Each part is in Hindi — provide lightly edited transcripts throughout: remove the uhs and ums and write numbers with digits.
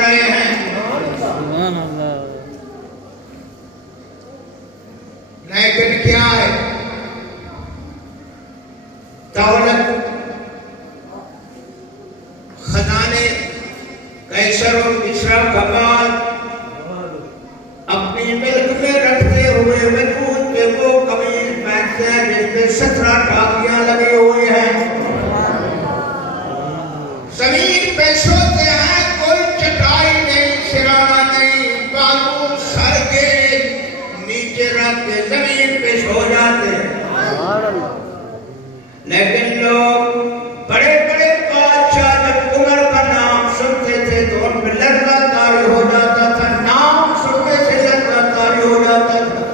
रहे हैं। लेकिन क्या है, दौलत, खजाने, कैसर और किसरा का माल अपनी मिल्क में रखते हुए वजूद पे वो कमीज पहनते हैं जिसपे 17 टाकियां लगी हुई हैं। जमीन पे सोते हैं, कोई चटाई नहीं, सिराना नहीं, बाजू सर के नीचे रख के जमीन पे सो जाते हैं। लेकिन लोग बड़े बड़े बादशाह जब उमर का नाम सुनते थे तो उन पर लड़का तारी हो जाता था, नाम सुनते से लड़का तारी हो जाता था।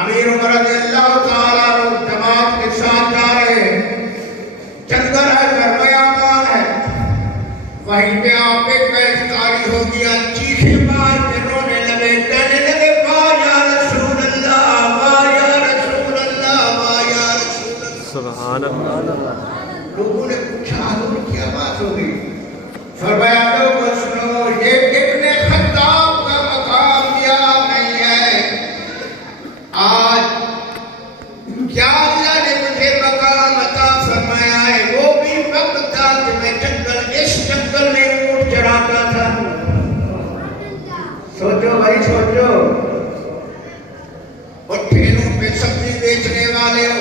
अमीर उमर रज़ियल्लाहु ताला जमात के साथ जा रहे हैं, जंगल है, बयाबान है, वहीं पे आप एक गिरफ्तारी हो गया, चीखे मार के रोने लगे, कहने लगे वाह या रसूल अल्लाह, वाह या रसूल अल्लाह, वाह या रसूल अल्लाह। सुभान अल्लाह। लोगों ने पूछा हुजूर क्या बात हो गई? फरमाया लोगों सुनो, ये इब्ने खत्ताब का मकाम दिया नहीं है। आज क्या अल्लाह ने मुझे मकाम अता फरमाया है, वो भी वक्त था कि मैं इस जंगल में ऊंट चराता था। सोचो भाई सोचो, और ठेलों पे सब्जी बेचने वाले हो,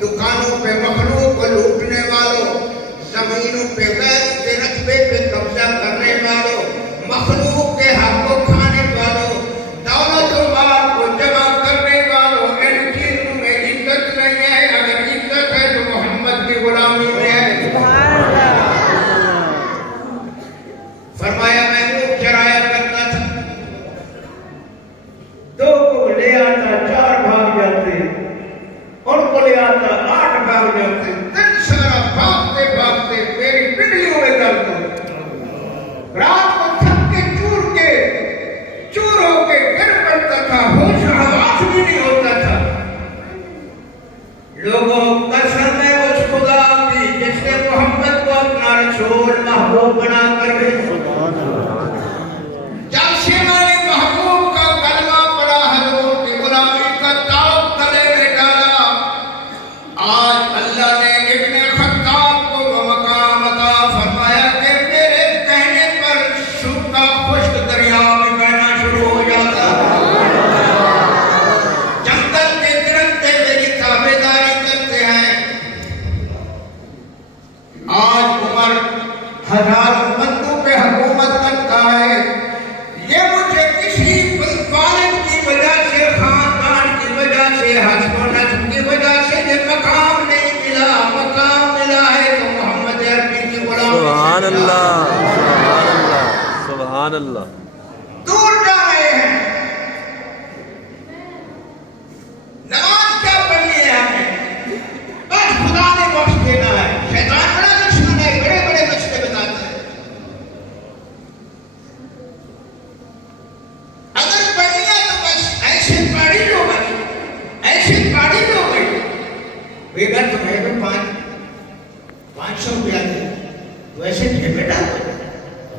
दुकानों पे मखलूक को लूटने वालों, जमीनों पे गैर के रकबे पे कब्जा करने वालों, मखलूक के हक को खाने वालों, दौलत और माल को जमा करने वालों, इन चीजों में इज्जत नहीं है। अगर इज्जत है तो मोहम्मद की गुलामी में है। फरमाया मैं ऊंट चराया करता था, 2 को ले आता 4 भाग जाते, उनको ले आता 8 भाग जाते, दिन सारा भागते भागते मेरी पिंडलियों में दर्द होता, रात को थक के चूर होके गिर पड़ता था, होश हवास भी नहीं होता था। लोगों कसम है उस खुदा की जिसने मोहम्मद को अपना रसूल महबूब बनाकर भेजा। जब से मैंने महबूब का कलमा पढ़ा, हजूर की गुलामी का ताव तले में डाला, आज अल्लाह ने इब्ने खत्ताब को वो मकाम अता फरमाया कि मेरे कहने पर सूखा खुश्क दरिया में बहना शुरू हो जाता। जंगल के दरख्त मेरी ताबेदारी करते हैं। आज उमर हजारों बंदों पे हुकूमत करता है। ये मुझे किसी वालिद की वजह से, खानदान की वजह से, हस्ब नस्ब की वजह से ये मकाम नहीं मिला। मकाम मिला है तो मोहम्मद अरबी की गुलामी। सुभान अल्लाह, सुभान अल्लाह, सुभान अल्लाह। दूर जा रहे हैं। नमाज क्या पढ़नी है हमें? बस खुदा ने बख्श देना है। शैतान बड़ा दुश्मन है, बड़े बड़े मसले बताता है। अगर पढ़नी है तो बस ऐसे पढ़ी लो, बस ऐसे पढ़ी लो भाई। बेगर तुम्हें तो 500 रुपया दे, तो ऐसे जेब में डाल दो,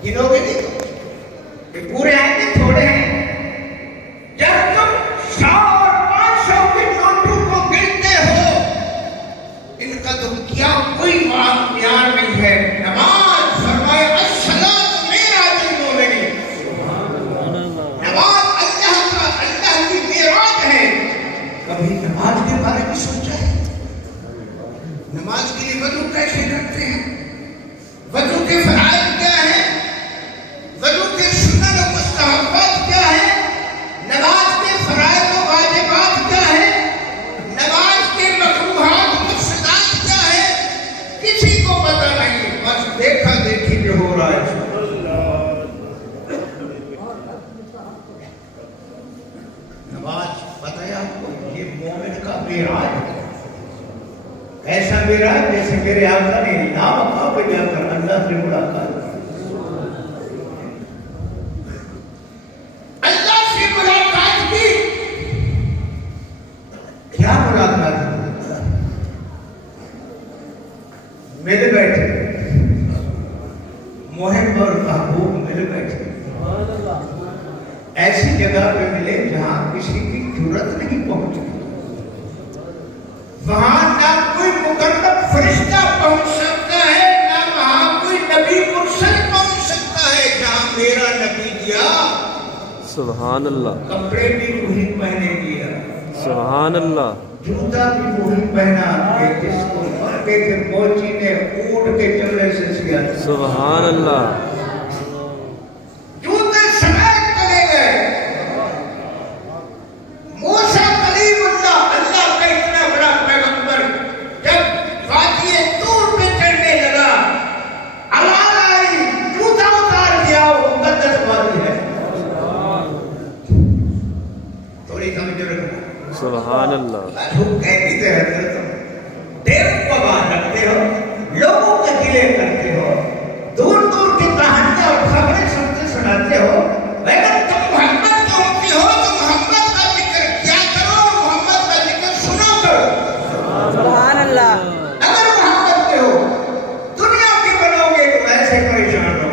गिनोगे नहीं तो ये पूरे आएंगे, थोड़े हैं। जब तुम 100 और 500 के नोटों को गिनते हो, इनका तो क्या कोई बात प्यार नहीं है। नमाज फरमाए अस्सलातु मेराजुल मोमिनीन, नमाज अल्लाह की मेराज है। कभी नमाज के बारे में सोचा है? नमाज के लिए वजू कैसे करते हैं? वजू के फराइज क्या है? वजू के सुन्नत और मुस्तहब्बात क्या है? नमाज के फराइज और वाजिबात क्या है? नमाज के मकरूहात मुफसदात क्या है? किसी को पता नहीं, बस देखा देखी में हो रहा है। नमाज पता है आपको, ये मोमिन का मेराज है। ऐसा मेराज जैसे मेरे आका ने नाम पे जाकर अल्लाह से मुलाकात की। अल्लाह से मुलाकात की, क्या मुलाकात? मेरे बैठे जगह पे मिले जहां किसी की जरूरत नहीं पहुंची, वहां ना कोई मुकर्रम फरिश्ता पहुंच सकता है, ना वहां कोई नबी मुरसल पहुंच सकता है। जहां मेरा नबी गया, सुभान अल्लाह, कपड़े भी वही पहने गया, सुभान अल्लाह, जूता भी वही पहना के जिसको मक्के के फौजी ने ऊंट के चमड़े से सिया। सुभान अल्लाह, जूते समेत चले गए। मूसा कलीमुल्लाह, अल्लाह का इतना बड़ा पैगंबर, जब वादिये तूर पे चढ़ने लगा, आवाज आई, जूता उतार दिया, वो मुकद्दस वादी है। थोड़ी समझ रखना। सुभान अल्लाह, कहते रहते हो, देव को बात रखते हो, लोगों के गिले करते हो, दूर दूर की कहानियां और खबरें सुनते सुनाते हो। अगर तुम मोहम्मद के उम्मती हो तो मोहम्मद का जिक्र क्या करो, मोहम्मद का जिक्र सुनो करो। सुभान अल्लाह। अगर मोहम्मद के हो, दुनिया के बनोगे तो ऐसे परेशान हो।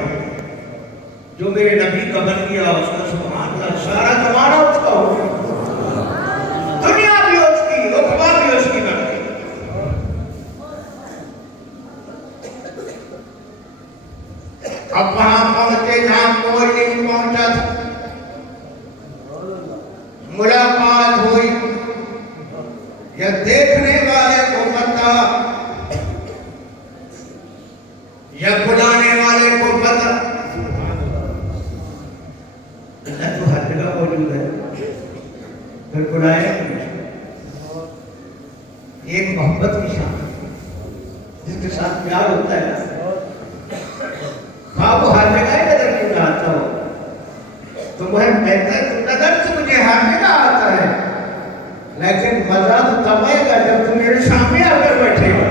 जो मेरे नबी का बन गया उसका सुभान अल्लाह, सारा जमाना उसका हो गया, दुनिया भी उसकी, रुतबा भी उसकी बन गई। अब वहां पहुंचे जहां कोई नहीं पहुंचा था, मुलाकात हुई। यह देखने वाले को पता, यह बुलाने वाले को पता, अल्लाह तो हर जगह मौजूद है, फिर बुलाया। एक मोहब्बत की शान, जिसके साथ प्यार होता है, वो हर जगह नजर क्यों ना आता हो, तो वह कहता है नजर तो मुझे हर जगह आता है, लेकिन मजा तो तब आएगा जब तुम मेरे सामने आकर बैठेगा,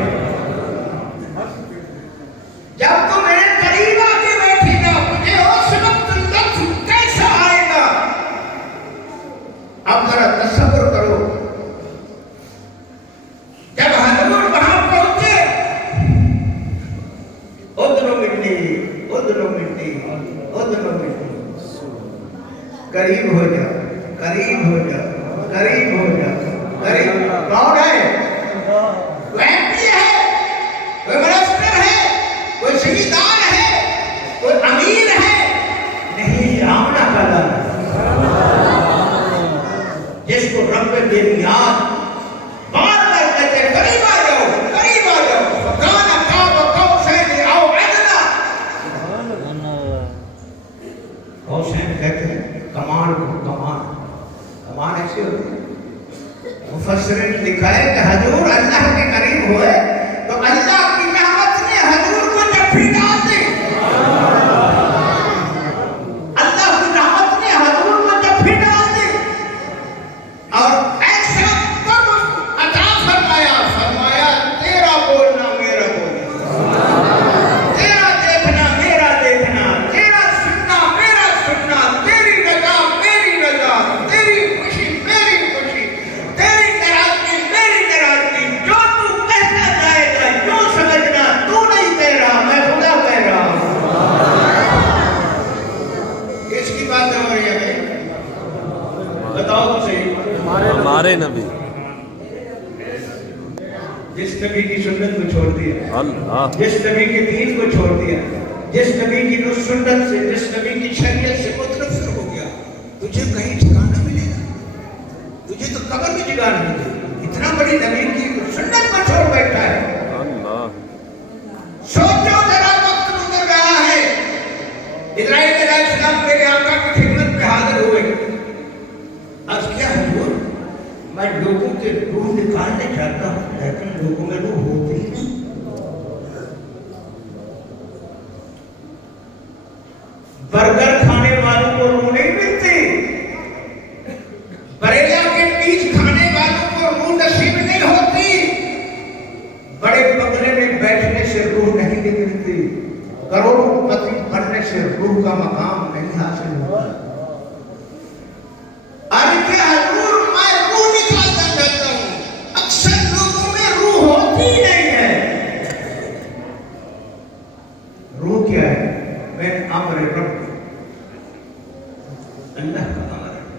जब तुम मेरे करीब आके बैठेगा, मुझे उस वक्त लुत्फ कैसा आएगा। अब जरा तसव्वुर करो, जब हजूर वहां पहुंचे, उधरो मिट्टी, उधरो मिट्टी, उधरो मिट्टी, करीब हो जाओ, करीब हो जाओ, करीब हो जाओ, करीब। कौन है? कोई एमपी है, कोई मिनिस्टर है, कोई शहीदान है, कोई अमीर है, नहीं, आमना का दर, जिसको रब के याद बार बार कहते करीब आ जाओ, करीब आ जाओ, फकाना काब कौसैन औ अदना। कौसैन कहते हैं कमान को, कमान, कमान ऐसे होती है। मुफस्सिरीन ने लिखा है कि हजूर अल्लाह के करीब हुए तो अल्लाह की रहमत ने हजूर को जफ्फी डाल दी, अल्लाह की रहमत ने हजूर को जफ्फी डाल दी, और ऐसा कब अता फरमाया, फरमाया तेरा बोलना मेरा बोलना, तेरा देखना मेरा देखना, तेरा सुनना मेरा सुनना, तेरी रजा मेरी रजा, तेरी खुशी मेरी खुशी, तेरी नाराजगी मेरी नाराजगी, जो तू कहता जाएगा, जो समझना तू नहीं कह रहा, मैं खुदा कह रहा हूं। किसकी बात हो रही है भाई, बताओ तो सही। हमारे नबी, जिस नबी की सुन्नत को छोड़ दिया, अल्लाह, जिस नबी के दीन को छोड़ दिया, जिस नबी की उस सुन्नत से, जिस नबी की शरीयत से मुतनफिर हो गया, तुझे कहीं ठिकाना मिलेगा? तुझे तो कब्र में जगह नहीं मिलेगी। इतना बड़ी नबी की सुन्नत को छोड़ बैठा है। अल्लाह, सोचो जरा, वक्त गुजर रहा है, इस्राइल अलैहिस्सलाम मेरे आका की खिदमत में हाजिर हुए। आज क्या हुआ? मैं लोगों के रूह निकालने चाहता हूं, लेकिन लोगों में रूह होती ही नहीं। बर्गर खाने वालों को रूह नहीं मिलती, बरेला के बीज खाने वालों को रूह नसीब नहीं होती, बड़े बंगले में बैठने से रूह नहीं निकलती, करोड़पति बनने से रूह का मकाम नहीं हासिल होता। अरे क्या हजूर, मैं रूह निकालना चाहता हूं, अक्सर लोगों में रूह होती नहीं है। रूह क्या है? मैं अमर रब, अल्लाह का अमर है।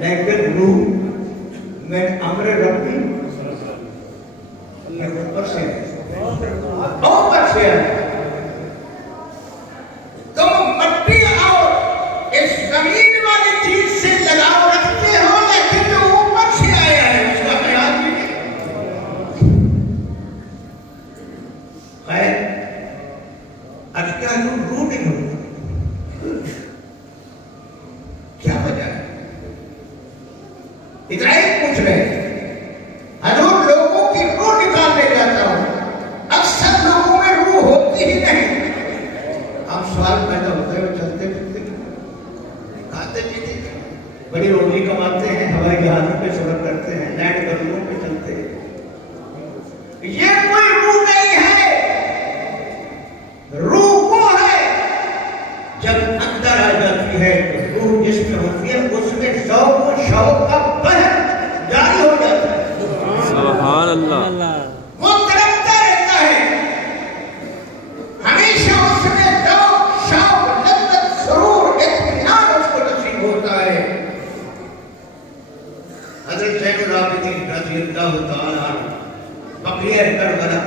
लेकिन रूह में अमर रब्बी ऊपर से है। तुम मट्टी और इस जमीन वाली चीज से लगाव रखते हो, लेकिन जो ऊपर से आया है उसका ख्याल भी नहीं है। अब क्या रूह नहीं होती, क्या वजह है? इतना ही पूछ रहे हैं। हजूर लोगों की रूह निकालने जाता हूं, अक्सर लोगों में रूह होती ही नहीं। आप सवाल पैदा होते हैं, चलते फिरते खाते पीते बड़ी रोजी कमाते हैं, हवाई जहाजों पे सफर करते हैं, लैंड गलियों पे चलते हैं। ये कोई रूह नहीं है। रूह वो है जब अंदर आ जाती है तो रूह जिसमें होती है उसमें शौक का बहर जारी हो जाता है। सुभान अल्लाह। वो तड़पता रहता है, हमेशा उसमें शौक, लज्जत, सुरूर, इत्मीनान उसको नसीब होता है। हज़रत ज़ैनुल आबिदीन रज़ियल्लाहु तआला अन्हु बक़िया करबला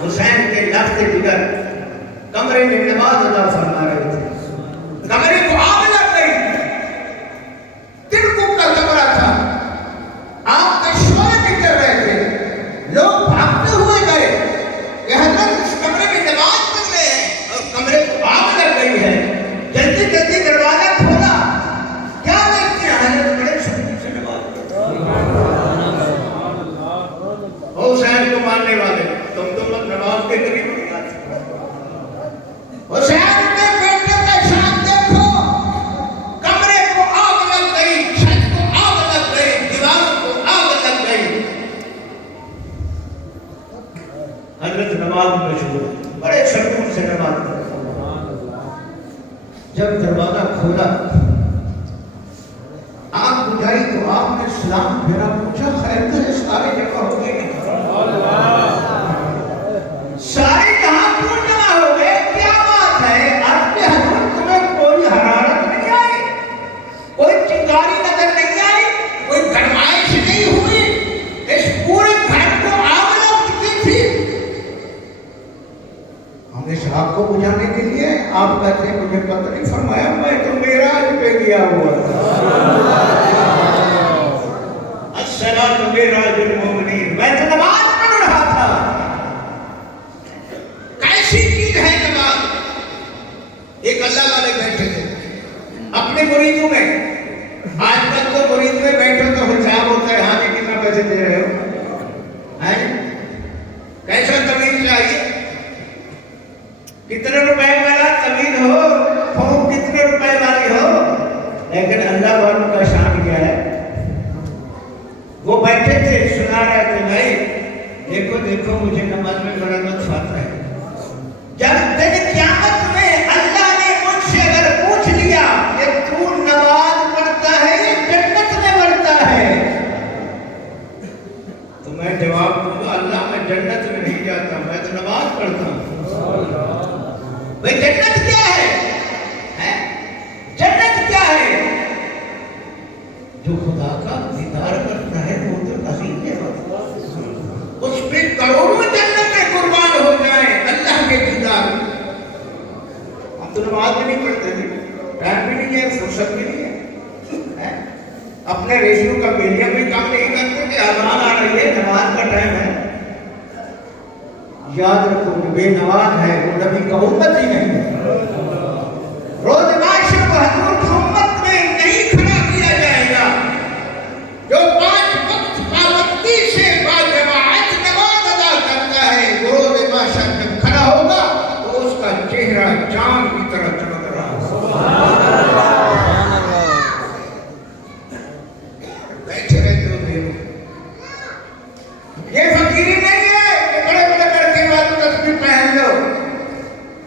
हुसैन के लफ्ज़ जिगर कमरे में नमाज अदा फरमा रहे थे। कमरे को आग लग गई, तिरकुम का कमरा था, आग के शोले निकल रहे थे, लोग भागते हुए गए कि हज़रत इस कमरे में नमाज पढ़ रहे हैं और कमरे को आग लग गई है। जल्दी जल्दी दरवाजा खोला, क्या देखते हैं? हज़रत बड़े शक्ति से नमाज। हुसैन को मानने वाले तुम तो नमाज के करीब नहीं आते। हुसैन के बेटे का शान देखो, कमरे को आग लग गई, छत को आग लग गई, दीवारों को आग लग गई। हजरत नमाज में मशगूल, बड़े सुकून से नमाज पढ़ते। जब दरवाजा खोला, आग बुझाई तो आपने सलाम फेरा, पूछा खैर तो ये सारी जगह हो गई? सारी जहां क्यों जमा हो गए? क्या बात है? आज के हजूर तुम्हें कोई हरारत नहीं आई, कोई चिंगारी नजर नहीं आई, कोई गरमाइश नहीं हुई, इस पूरे घर को आग लग चुकी थी। हम इस आग को बुझाने के लिए आप कहते हैं मुझे पता नहीं फरमाया, मैं तो मेराज पे गया हुआ था। अस्सलातु मिराजुल मोमिनीन, मैं तो नमाज पढ़ रहा था। कैसी चीज है नमाज? एक अल्लाह वाले बैठे थे अपने मुरीदों में। आजकल तो मुरीद में बैठो तो हिसाब होता है, हाँ जी कितना पैसे दे रहे हो, हैं कैसा तमीज चाहिए, कितने रुपए वाला तमीज हो, फोन कितने रुपए वाली हो। लेकिन अल्लाह वालों का शान क्या है? वो बैठे थे, सुना रहे थे, भाई देखो देखो मुझे नमाज में बड़ा लुत्फ आता है। जब दिन क़यामत में अल्लाह ने मुझसे अगर पूछ लिया कि तू नमाज पढ़ता है या जन्नत में बढ़ता है, तो मैं जवाब दूंगा अल्लाह मैं जन्नत में नहीं जाता, मैं तो नमाज पढ़ता हूं। भाई जन्नत क्या है? जन्नत क्या है? जो खुदा का दीदार करता है वो तो नसीब है, उस पे करोड़ों जन्नतें कुर्बान हो जाए अल्लाह के दीदार। हम तो नमाज भी नहीं पढ़ते, टाइम भी नहीं है, फुर्सत भी नहीं है, अपने रेशियो का मीडियम भी काम नहीं करते कि अज़ान आ रही है, नमाज का टाइम है। याद रखो बेनमाज है वो नबी का उम्मत ही नहीं है। रोज माशर को हजूर की उम्मत में नहीं खड़ा किया जाएगा। जो 5 वक्त पाबंदी से बाजमाअत नमाज अदा करता है, वो रोज माशर जब खड़ा होगा तो उसका चेहरा चांद की तरह चमक रहा होगा। बैठे रहते हो ये फकीरी नहीं है कि बड़े बड़े लड़के वाली तस्वीर पहन लो,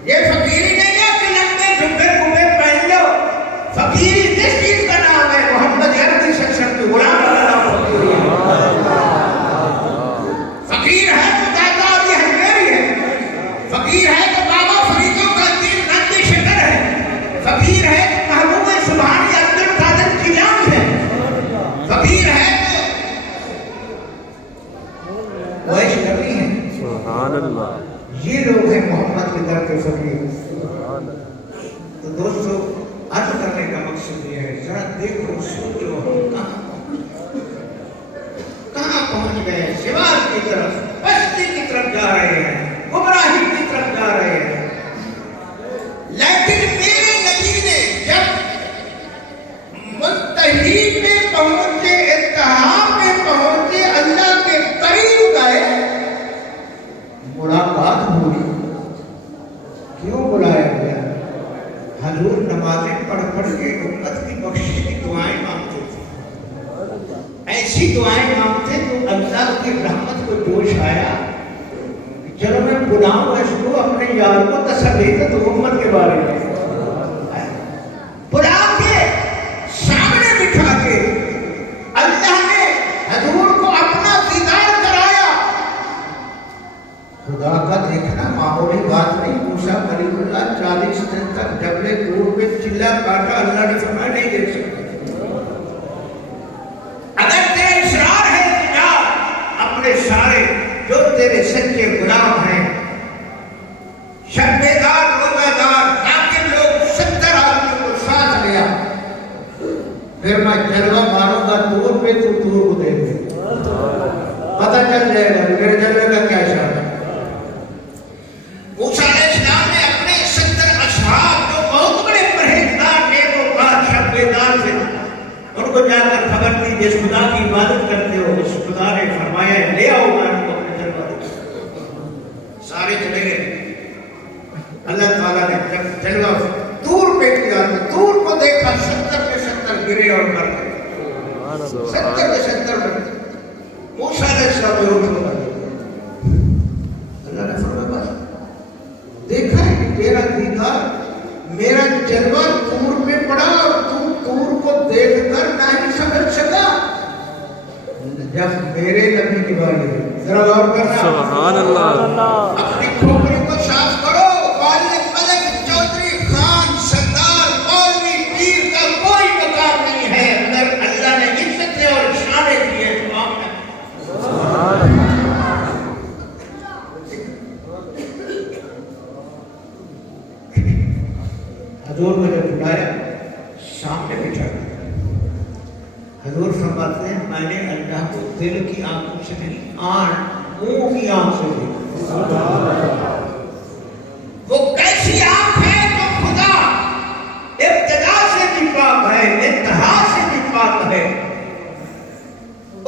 ये फकीरी नहीं है कि लंबे तरफ पस्ती की तरफ जा रहे हैं, गुमराही की तरफ जा रहे हैं। लेकिन मेरे नबी ने जब मुंतही पे पहुंचे, इंतहा पे पहुंचे, अल्लाह के करीब गए, मुलाकात हुई। क्यों बुलाया गया? हजूर नमाजें पढ़ पढ़ के उम्मत की बख्शिश की दुआएं मांगते थे। ऐसी दुआएं मांगते तो अल्लाह की रहमत को जोश आया, चलो मैं बुलाऊं इसको, अपने यार को तसल्ली तो उम्मत के बारे में बुला के सामने बिठा के अल्लाह ने हजूर को अपना दीदार कराया। खुदा का देखना मामूली बात नहीं। मूसा कलीमुल्लाह 40 दिन तक जबले दूर में चिल्ला काटा, अल्लाह ने फरमाया नहीं देख सकते। अगर तेरा इसरार है जा अपने सारे जो तेरे सच्चे गुलाम हैं, शब्बेदार रोजादार ताकि लोग 70 आदमियों को साथ लिया, फिर मैं जलवा मारूंगा तूर पे, तू तूर को दे दे, पता चल जाएगा मेरे जलवे का क्या शान है। मूसा अलैहिस्सलाम ने अपने 70 असहाब जो बहुत बड़े परहेजगार नेकोकार शब्बेदार थे, उनको जाकर खबर दी, जिस खुदा की इबादत करते हो उस खुदा ने फरमाया ले आओ, मैं उनको अपने जलवा दे। सारे चले गए। अल्लाह ताला ने जब जलवा दूर पे किया तो दूर को देखा, 70 के 70 गिरे और मर गए। 70 के 70 मर गए। मूसा अलैहिस्सलाम बेहोश हो गए। अल्लाह ने फरमाया बस देखा है कि तेरा दीदार, मेरा जलवा दूर में पड़ा और तू दूर को देखकर नहीं समझ सका। जब मेरे नबी की बारी है, जरा गौर करना। सुभान अल्लाह। अपनी खोपड़ी को साफ करो। वाले मलक चौधरी खान सरदार मौलवी पीर का कोई मकाम नहीं है, अगर अल्लाह ने इज्जतें और शाने दिए तो आपने हजूर को जब बुलाया सामने बिठा दिया। हजूर फरमाते हैं मैंने अल्लाह को दिल की आंखों से नहीं, मुंह की आंख से देखा। वो कैसी आंख है तो खुदा इब्तिदा से भी पाक है, इंतहा से भी पाक है।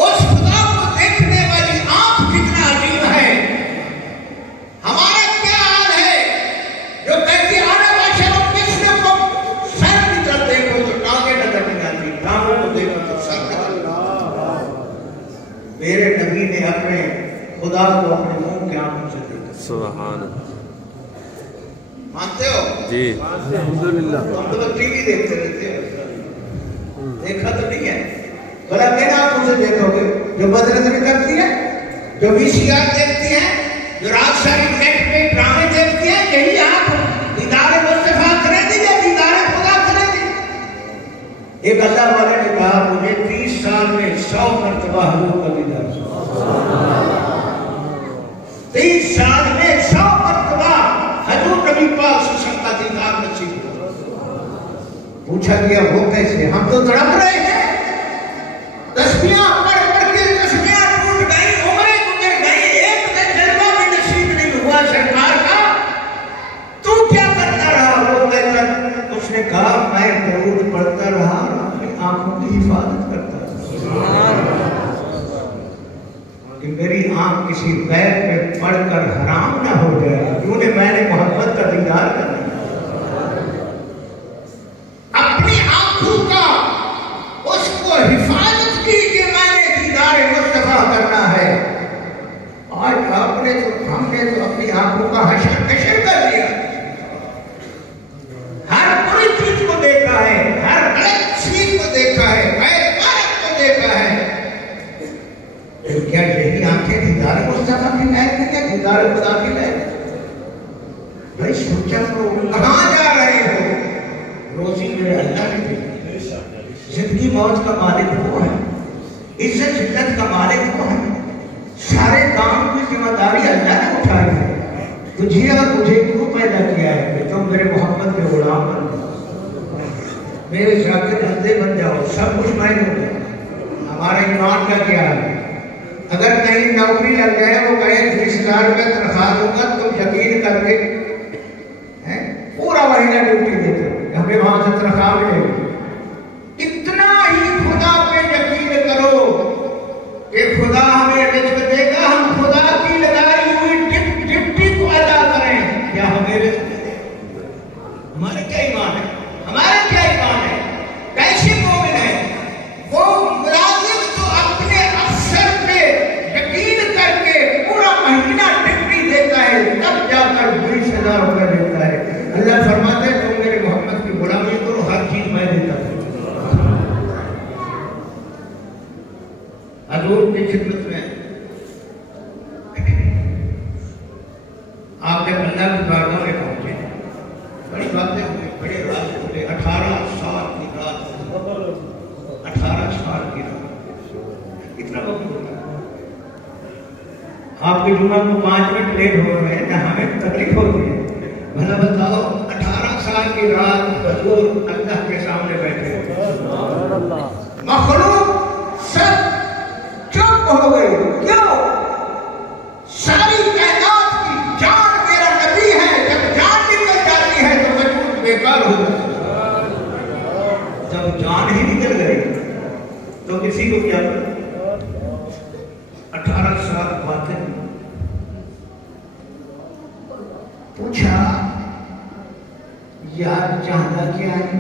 उस खुदा को देखने वाली आंख कितना अजीब है। हमारा क्या हाल है जो कहती आने वाले किसने को सर की तरफ देखो तो टांगे नजर नहीं आती, टांगों को देखो तो सर नजर। मेरे नबी ने अपने खुदा को अपने मुंह की आंखों से देखा। सुभान अल्लाह। मानते हो जी अल्हम्दुलिल्लाह। हम तो टीवी देखते रहते हैं, देखा तो नहीं है। भला मेरा आंखों से देखोगे जो बदनजर करती है, जो VCR देखती है, जो रात सारी नेट पे ड्रामे देखती है, यही आंख दीदार मुस्तफा करेगी या दीदार खुदा करेगी? एक अल्लाह वाले ने कहा मुझे 30 साल में 100 मरतबा हजूर का दीदार, 30 साल में 100 मरतबा हजूर नबी पाक का दीदार नसीब हुआ। पूछा गया वो कैसे? हम तो तड़प रहे हैं, तस्बीहां पढ़ पढ़ के तस्बीहां टूट गई, उम्रें गुजर गई, एक दिन जलवा भी नसीब नहीं हुआ सरकार का। तू क्या करता रहा? वो कहता, उसने कहा मैं दरूद पढ़ता रहा और अपनी आंखों की हिफाजत करता रहा कि मेरी आंख किसी गैर पे पढ़कर हराम ना हो जाए, क्योंकि मैंने मोहब्बत का दीदार करना। अपनी आंखों का उसको हिफाजत की कि मैंने दीदार मुस्तफा करना है। आज हमने तो अपनी आंखों का हशर कशर कर दिया, हर बुरी चीज को देखा है, हर गलत चीज को देखा है, गैर कारक को देखा है। तो क्या यही आंखें दीदार मुस्तफा की लायक है क्या दीदार खुदा की लायक? भाई सोचा करो कहां जा रहे हो? रोजी मेरे अल्लाह ने दी, जिंदगी मौत का मालिक वो है, इज्जत जिल्लत का मालिक वो है, सारे काम की जिम्मेदारी अल्लाह ने उठाई है। तुझे और मुझे क्यों पैदा किया है कि तुम मेरे मोहम्मद के गुलाम बन जाओ, मेरे शागिर्द बंदे बन जाओ, सब कुछ मैं दूंगा। हमारा ईमान का क्या है? अगर कहीं नौकरी लग जाए, वो कहे 20,000 रुपये तनख्वाह दूंगा, तुम यकीन करके हैं पूरा महीना ड्यूटी देते हो, हमें वहां से तनख्वाह मिलेगी। इतना ही खुदा पे यकीन करो कि खुदा हमें रिज़्क़ देगा, हम खुदा की लगाई हुई ड्यूटी को अदा करें, क्या हमें रिज़्क़ देगा? हमारे क्या ईमान है, हमारा क्या ईमान है, कैसे मोमिन है? वो मुलाजिम तो अपने अफसर पे यकीन करके पूरा महीना ड्यूटी देता है, तब जाकर 20,000 रुपये देता है। अल्लाह फरमाते हैं तुम मेरे मोहम्मद की गुलामी करो, हर चीज मैं देता हूँ। हजूर की खिदमत में आप जब अल्लाह की बारगाह में पहुंचे, बड़ी बातें हुई, बड़े राज हुए। 18 साल की रात, 18 साल की रात, कितना वक्त होगा? आपके जुमा को 5 मिनट लेट हो रहे हैं, हमें तकलीफ होती है। भला बताओ, 18 साल की रात हजूर अल्लाह के सामने बैठे, मखलूक सब चुप हो गई। क्यों? सारी कायनात की जान मेरा नबी है, जब जान निकल जाती है तो वजूद बेकार हो जाता है। जब जान ही निकल गई तो किसी को क्या पता? 18 साल बातें पूछा, यार चाहता क्या है?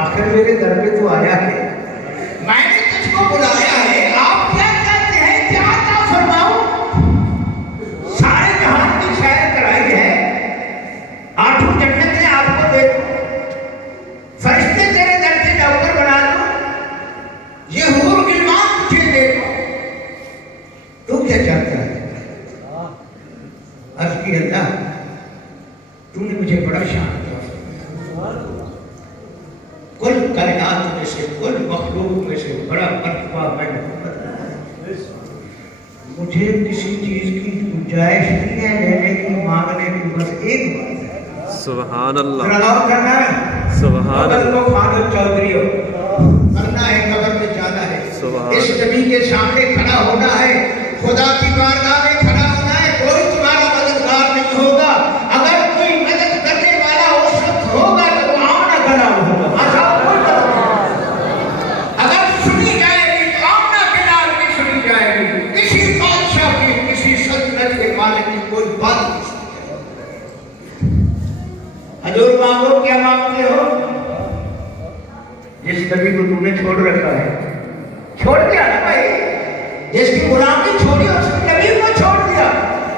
आखिर मेरे घर पे तो आया है, मैंने तुझको बुलाया है, आप क्या चाहते हैं? क्या आता फरमाऊं? सारे जहान की सैर कराई है, 8 जन्नतें आपको दे दूं, फरिश्ते तेरे दर से नौकर बना दूं, ये हूर गिलमान तुझे दे दूं, तू क्या चाहता है? अर्ज़ की अल्लाह तूने मुझे बड़ा शान दिया, कुल कायनात में से, कुल मखलूक में से बड़ा मर्तबा मैंने, मुझे किसी चीज की गुंजाइश नहीं है लेने की, मांगने की, बस एक बात है, सुभान अल्लाह, करना है, सुभान अल्लाह, खान चौधरी हो करना है, कब्र में जाना है, इस नबी के सामने खड़ा होना है, खुदा की बारगाह में खड़ा होना है। कोई तुम्हारा मददगार नहीं होगा, अगर कोई मदद करने वाला उस वक्त होगा तो आमना खड़ा होगा, अगर सुनी जाएगी तो आमना किनार की सुनी जाएगी, किसी बादशाह की, किसी सल्तनत के मालिक की कोई बात नहीं सुनी जाएगी। हजूर मांगो, क्या मांगते हो? जिस नबी को तूने छोड़ रखा है, छोड़ दिया ना भाई, जिसकी गुलामी छोड़ी उसने नबी को छोड़ दिया,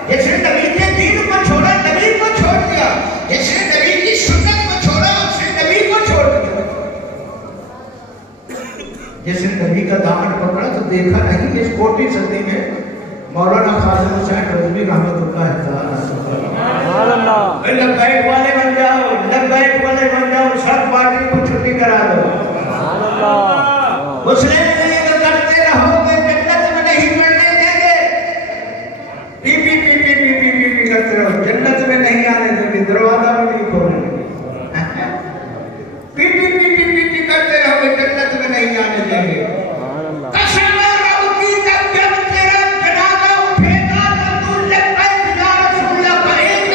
जिसने नबी के दीन को छोड़ा नबी को छोड़ दिया, जिसने नबी की सुन्नत को छोड़ा उसने नबी को छोड़ दिया। जिसने नबी का दामन पकड़ा तो देखा नहीं, इस कोटी सदी में मौलाना खालिद हुसैन रज़वी रहमतुल्लाह अलैह, लब्बैक वाले बन जाओ, लब्बैक वाले बन जाओ, सब पार्टी को छुट्टी करा दो, मुस्लिम करते रहोगे जन्नत में नहीं बढ़ने देंगे, P P P P P P P P करते रहो, जन्नत में नहीं आने देंगे, दरवाजा भी नहीं खोलेंगे, P P P P P P करते रहोगे, जन्नत में नहीं आने देंगे। कसम है रब की, तब जब तेरा जनाजा उठेगा तो तू लब्बैक या रसूल अल्लाह कहेगा,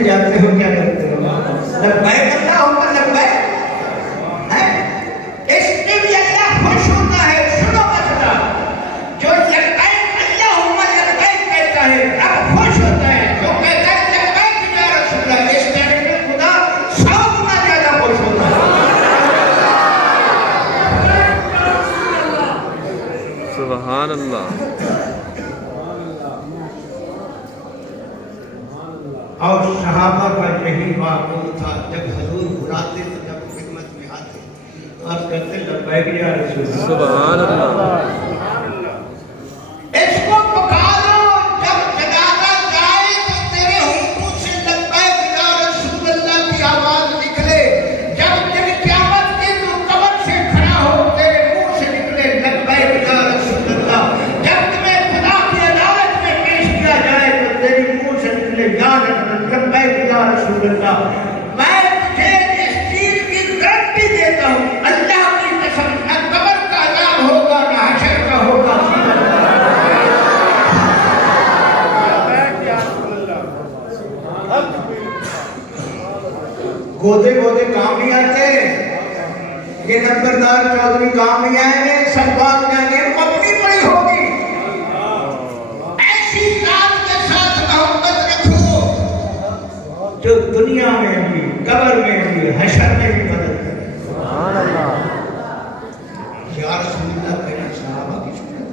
जाते हो क्या करते हो? लब्बैक अल्लाहुम्मा लब्बैक है, इसमें भी अल्लाह खुश होता है। सुनो मसला, जो लब्बैक अल्लाहुम्मा लब्बैक कहता है रब खुश होता है, जो कहता है लब्बैक या रसूल अल्लाह, इस कहने में खुदा 100 गुना ज्यादा खुश होता है। सुभान अल्लाह। और सहाबा का यही मामूल था, जब हजूर बुलाते तो जब खिदमत में आते, करते लब्बैक या रसूल अल्लाह। सुभान अल्लाह। इसको पुकारो, जब जनाजा जाए तो तेरे होठों से लब्बैक या रसूल अल्लाह की आवाज निकले। जब दिन क़यामत के तू कब्र से खड़ा हो, तेरे मुंह से निकले लब्बैक या रसूल अल्लाह। जब तुम्हें खुदा की अदालत में पेश किया जाए तो तेरे मुंह से निकले लब्बैक या रसूल अल्लाह। मैं तुझे इस चीज की गारंटी देता हूँ, अल्लाह की कसम, न कब्र का अज़ाब होगा न हशर का होगा। गोदे गोदे काम नहीं आते, ये नंबरदार चौधरी काम नहीं आएंगे, सब बात जाएंगे, अपनी बड़ी होगी। ऐसी जात के साथ मोहब्बत रखो जो दुनिया में भी, कब्र में भी, हशर में भी मदद करे। सुभान अल्लाह। या रसूल अल्लाह कहना सहाबा की सुन्नत,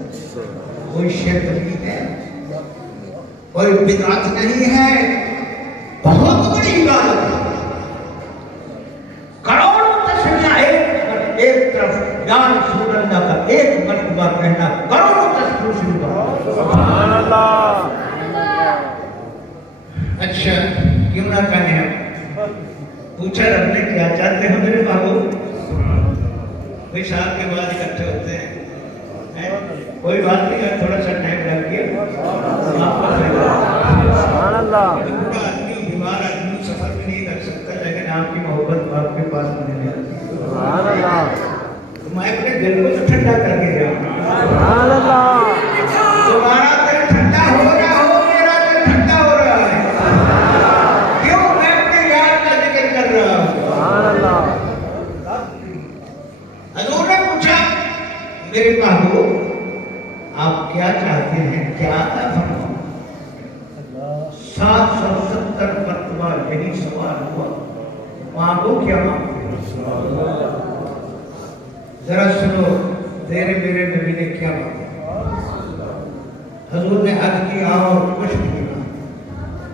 कोई शिर्क नहीं है, कोई बिदअत नहीं है, बहुत बड़ी इबादत है। करोड़ों तस्वीरें एक तरफ, या रसूल अल्लाह का एक मर्तबा कहना करोड़ों तस्वीरों से ऊपर। सुभान अल्लाह। अच्छा क्यों ना कहें हम? पूछा रब ने क्या चाहते हो मेरे बाबू? कोई साल के बाद इकट्ठे होते हैं, कोई बात नहीं है, थोड़ा सा टाइम लग गया। सुभान अल्लाह। बूढ़ा आदमी, बीमार आदमी सफर में नहीं कर सकता, लेकिन आपकी मोहब्बत आपके पास होने लगी। सुभान अल्लाह। तो मैं अपने दिल को तो ठंडा करके गया। सुभान अल्लाह। तुम्हारा दिल ठंडा हो रहा हो, मेरा दिल ठंडा हो रहा है। क्यों? मैं अपने यार का जिक्र कर रहा हूँ। सुभान अल्लाह। हजूर ने पूछा, मेरे महबूब आप क्या चाहते हैं, क्या आता फरमाओ। 770 मरतबा यही सवाल हुआ, मांगो क्या मांगते हो? जरा सुनो, तेरे मेरे नबी ने क्या मांगा। हजूर ने अर्ज किया और कुछ नहीं मांगा।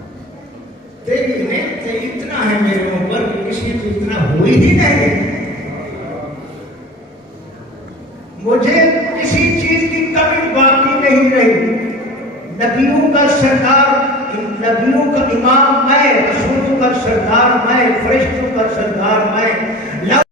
तेरी नेमत इतना है मेरे ऊपर कि किसी को इतना हुई ही नहीं। मुझे किसी चीज की कमी बाकी नहीं रही। नबियों का सरदार, नबियों का इमाम मैं, रसूलों का सरदार मैं, फरिश्तों का सरदार मैं।